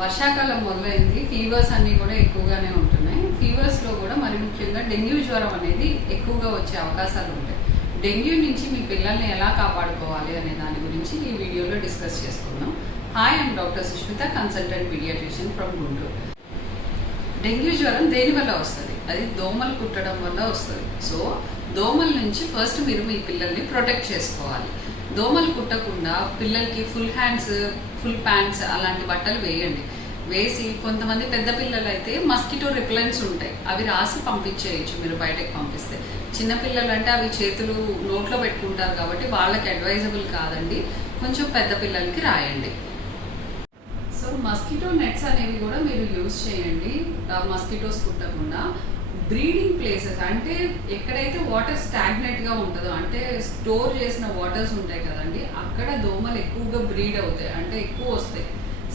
వర్షాకాలం మొదలైంది ఫీవర్స్ అన్నీ కూడా ఎక్కువగానే ఉంటున్నాయి. ఫీవర్స్లో కూడా మరి ముఖ్యంగా డెంగ్యూ జ్వరం అనేది ఎక్కువగా వచ్చే అవకాశాలు ఉంటాయి. డెంగ్యూ నుంచి మీ పిల్లల్ని ఎలా కాపాడుకోవాలి అనే దాని గురించి ఈ వీడియోలో డిస్కస్ చేసుకుందాం. Hi I'm doctor Sushmita consultant paediatrician from Guntur dengue జ్వరం దేని వల్ల వస్తుంది? అది దోమలు కుట్టడం వల్ల వస్తుంది. సో దోమల నుంచి ఫస్ట్ మీరు మీ పిల్లల్ని ప్రొటెక్ట్ చేసుకోవాలి. దోమలు కుట్టకుండా పిల్లలకి ఫుల్ హ్యాండ్స్ ఫుల్ ప్యాంట్స్ అలాంటి బట్టలు వేయండి. వేసి కొంతమంది పెద్ద పిల్లలు అయితే మస్కిటో రిప్లెంట్స్ ఉంటాయి. అవి రాసి పంపించేయచ్చు మీరు బయటకు పంపిస్తే. చిన్న పిల్లలు అంటే అవి చేతులు నోట్లో పెట్టుకుంటారు కాబట్టి వాళ్ళకి అడ్వైజబుల్ కాదండి. కొంచెం పెద్ద పిల్లలకి రాయండి. సో మస్కిటో నెట్స్ అనేవి కూడా మీరు యూజ్ చేయండి. మస్కిటోస్ కుట్టకుండా. బ్రీడింగ్ ప్లేసెస్ అంటే ఎక్కడైతే వాటర్ స్టాగ్నెట్గా ఉంటుందో అంటే స్టోర్ చేసిన వాటర్స్ ఉంటాయి కదండి అక్కడ దోమలు ఎక్కువగా బ్రీడ్ అవుతాయి అంటే ఎక్కువ వస్తాయి.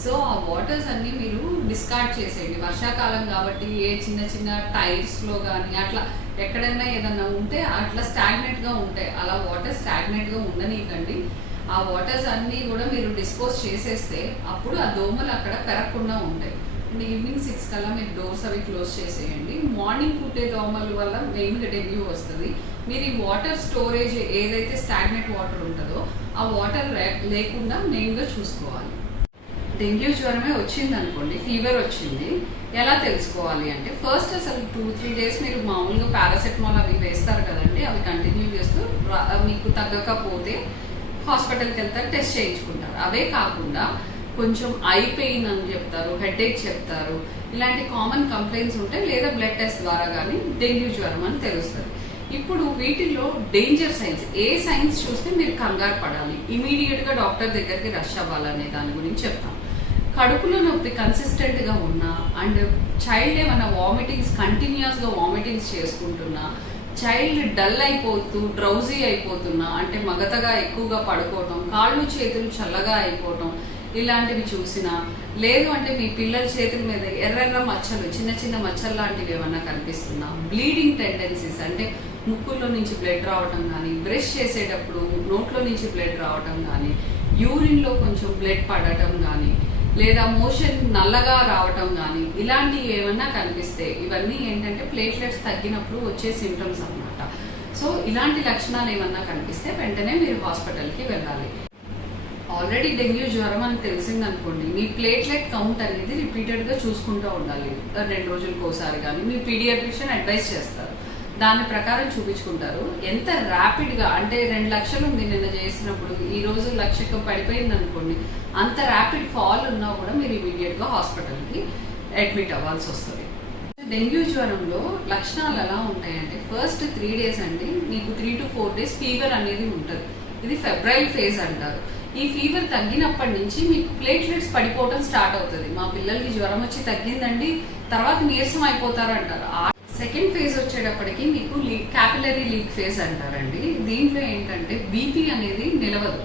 సో ఆ వాటర్స్ అన్నీ మీరు డిస్కార్డ్ చేసేయండి. వర్షాకాలం కాబట్టి ఏ చిన్న చిన్న టైర్స్లో కానీ అట్లా ఎక్కడైనా ఏదన్నా ఉంటే అట్లా స్టాగ్నెట్గా ఉంటాయి. అలా వాటర్ స్టాగ్నెట్గా ఉండనీకండి ఆ వాటర్స్ అన్నీ కూడా మీరు డిస్పోజ్ చేసేస్తే అప్పుడు ఆ దోమలు అక్కడ పెరగకుండా ఉంటాయి. ఈవినింగ్ సిక్స్ కల్లా మీరు డోర్స్ అవి క్లోజ్ చేసేయండి. మార్నింగ్ పుట్టే దోమల వల్ల మెయిన్గా డెంగ్యూ వస్తుంది. మీరు ఈ వాటర్ స్టోరేజ్ ఏదైతే స్టాగ్నెట్ వాటర్ ఉంటుందో ఆ వాటర్ లేకుండా మెయిన్గా చూసుకోవాలి. డెంగ్యూ జ్వరమే వచ్చింది అనుకోండి ఫీవర్ వచ్చింది. ఎలా తెలుసుకోవాలి అంటే ఫస్ట్ అసలు టూ త్రీ డేస్ మీరు మామూలుగా పారాసెటమాల్ అవి వేస్తారు కదండి అవి కంటిన్యూ చేస్తూ మీకు తగ్గకపోతే హాస్పిటల్కి వెళ్తారు టెస్ట్ చేయించుకుంటారు. అవే కాకుండా కొంచెం ఐ పెయిన్ అని చెప్తారు హెడేక్ చెప్తారు. ఇలాంటి కామన్ కంప్లైంట్స్ ఉంటే లేదా బ్లడ్ టెస్ట్ ద్వారా కానీ డెంగ్యూ జ్వరం అని తెలుస్తుంది. ఇప్పుడు వీటిల్లో డేంజర్ సైన్స్ ఏ సైన్స్ చూస్తే మీరు కంగారు పడాలి. ఇమీడియట్గా డాక్టర్ దగ్గరికి రష్ అవ్వాలనే దాని గురించి చెప్తాం. కడుపులో నొప్పి కన్సిస్టెంట్గా ఉన్నా అండ్ చైల్డ్ ఏమైనా వామిటింగ్స్ కంటిన్యూస్గా వామిటింగ్స్ చేసుకుంటున్నా చైల్డ్ డల్ అయిపోతూ డ్రౌజీ అయిపోతున్నా అంటే మగతగా ఎక్కువగా పడుకోవటం కాళ్ళు చేతులు చల్లగా అయిపోవటం ఇలాంటివి చూసినా లేదు అంటే మీ పిల్లల చేతుల మీద ఎర్రెర్ర మచ్చలు చిన్న చిన్న మచ్చలు లాంటివి ఏమన్నా కనిపిస్తున్నా? బ్లీడింగ్ టెండెన్సీస్ అంటే ముక్కుల్లో నుంచి బ్లడ్ రావటం కానీ బ్రష్ చేసేటప్పుడు నోట్లో నుంచి బ్లడ్ రావటం కానీ యూరిన్లో కొంచెం బ్లడ్ పడటం కానీ లేదా మోషన్ నల్లగా రావటం కానీ ఇలాంటివి ఏమన్నా కనిపిస్తే ఇవన్నీ ఏంటంటే ప్లేట్లెట్స్ తగ్గినప్పుడు వచ్చే సిమ్టమ్స్ అన్నమాట. సో ఇలాంటి లక్షణాలు ఏమన్నా కనిపిస్తే వెంటనే మీరు హాస్పిటల్కి వెళ్ళాలి. ఆల్రెడీ డెంగ్యూ జ్వరం అని తెలిసింది అనుకోండి మీ ప్లేట్లెట్ కౌంట్ అనేది రిపీటెడ్గా చూసుకుంటూ ఉండాలి. రెండు రోజులకు ఒకసారి కానీ మీ పీడియాట్రిషియన్ అడ్వైస్ చేస్తారు. దాని ప్రకారం చూపించుకుంటారు. ఎంత ర్యాపిడ్గా అంటే రెండు లక్షలు ఉంది నిన్న చేసినప్పుడు ఈ రోజు లక్షకు పడిపోయింది అనుకోండి అంత ర్యాపిడ్ ఫాల్ ఉన్నా కూడా మీరు ఇమీడియట్గా హాస్పిటల్కి అడ్మిట్ అవ్వాల్సి వస్తుంది. డెంగ్యూ జ్వరంలో లక్షణాలు ఎలా ఉంటాయంటే ఫస్ట్ త్రీ డేస్ అండి మీకు three to four days fever అనేది ఉంటుంది. ఇది ఫెబ్రైల్ ఫేజ్ అంటారు. ఈ ఫీవర్ తగ్గినప్పటి నుంచి మీకు ప్లేట్లెట్స్ పడిపోవడం స్టార్ట్ అవుతుంది. మా పిల్లలకి జ్వరం వచ్చి తగ్గిందండి తర్వాత నీరసం అయిపోతారు అంటారు ఆ సెకండ్ ఫేజ్ వచ్చేటప్పటికి మీకు క్యాపిలరీ లీక్ ఫేజ్ అంటారండి. దీంట్లో ఏంటంటే బీపీ అనేది నిలవదు.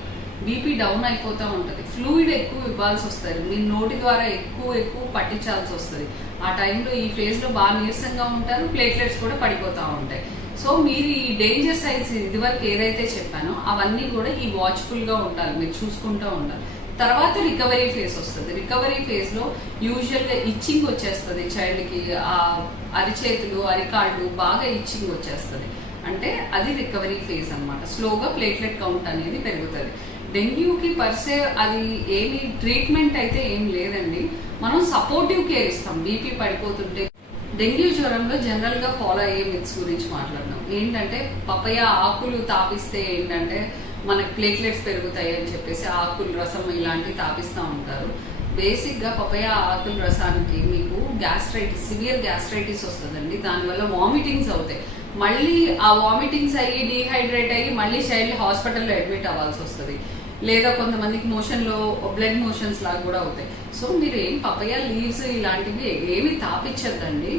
బీపీ డౌన్ అయిపోతూ ఉంటుంది. ఫ్లూయిడ్ ఎక్కువ ఇవ్వాల్సి వస్తుంది. మీ నోటి ద్వారా ఎక్కువ ఎక్కువ పట్టించాల్సి వస్తుంది. ఆ టైంలో ఈ ఫేజ్లో బాగా నీరసంగా ఉంటారు ప్లేట్లెట్స్ కూడా పడిపోతూ ఉంటాయి. సో మీరు ఈ డేంజర్ సైన్స్ ఇదివరకు ఏదైతే చెప్పానో అవన్నీ కూడా ఈ వాచ్ఫుల్గా ఉండాలి మీరు చూసుకుంటూ ఉండాలి. తర్వాత రికవరీ ఫేజ్ వస్తుంది. రికవరీ ఫేజ్లో యూజువల్గా ఇచ్చింగ్ వచ్చేస్తుంది చైల్డ్కి ఆ అరిచేతులు అరికాళ్ళు బాగా ఇచ్చింగ్ వచ్చేస్తుంది. అంటే అది రికవరీ ఫేజ్ అనమాట స్లోగా ప్లేట్లెట్ కౌంట్ అనేది పెరుగుతుంది. డెంగ్యూకి పర్సే అది ఏమి ట్రీట్మెంట్ అయితే ఏం లేదండి. మనం సపోర్టివ్ కేర్ ఇస్తాం. బీపీ పడిపోతుంటే డెంగ్యూ జ్వరంలో జనరల్గా ఫాలో అయ్యే మిత్స్ గురించి మాట్లాడదాం ఏంటంటే పపయ ఆకులు తాపిస్తే ఏంటంటే మనకు ప్లేట్లెట్స్ పెరుగుతాయి అని చెప్పేసి ఆకులు రసం ఇలాంటివి తాపిస్తూ ఉంటారు. బేసిక్గా పపయ ఆకుల రసానికి మీకు గ్యాస్ట్రైటిస్ సివియర్ గ్యాస్ట్రైటిస్ వస్తుందండి. దానివల్ల వామిటింగ్స్ అవుతాయి. మళ్ళీ ఆ వామిటింగ్స్ అయ్యి డీహైడ్రేట్ అయ్యి మళ్ళీ చైల్డ్ హాస్పిటల్లో అడ్మిట్ అవ్వాల్సి వస్తుంది. లేదా కొంతమందికి మోషన్లో బ్లడ్ మోషన్స్ లాగా కూడా అవుతాయి. సో మీరు ఏం పపయ లీవ్స్ ఇలాంటివి ఏమి తాపించద్దండి.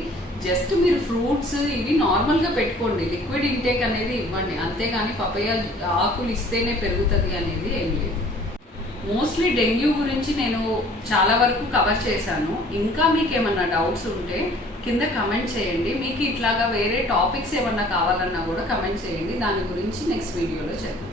జస్ట్ మీరు ఫ్రూట్స్ ఇవి నార్మల్గా పెట్టుకోండి. లిక్విడ్ ఇంటేక్ అనేది ఇవ్వండి. అంతేగాని పపయ ఆకులు ఇస్తేనే పెరుగుతుంది అనేది ఏం లేదు. మోస్ట్లీ డెంగ్యూ గురించి నేను చాలా వరకు కవర్ చేశాను. ఇంకా మీకు ఏమన్నా డౌట్స్ ఉంటే కింద కమెంట్ చేయండి. మీకు ఇట్లాగా వేరే టాపిక్స్ ఏమన్నా కావాలన్నా కూడా కమెంట్ చేయండి. దాని గురించి నెక్స్ట్ వీడియోలో చేద్దాం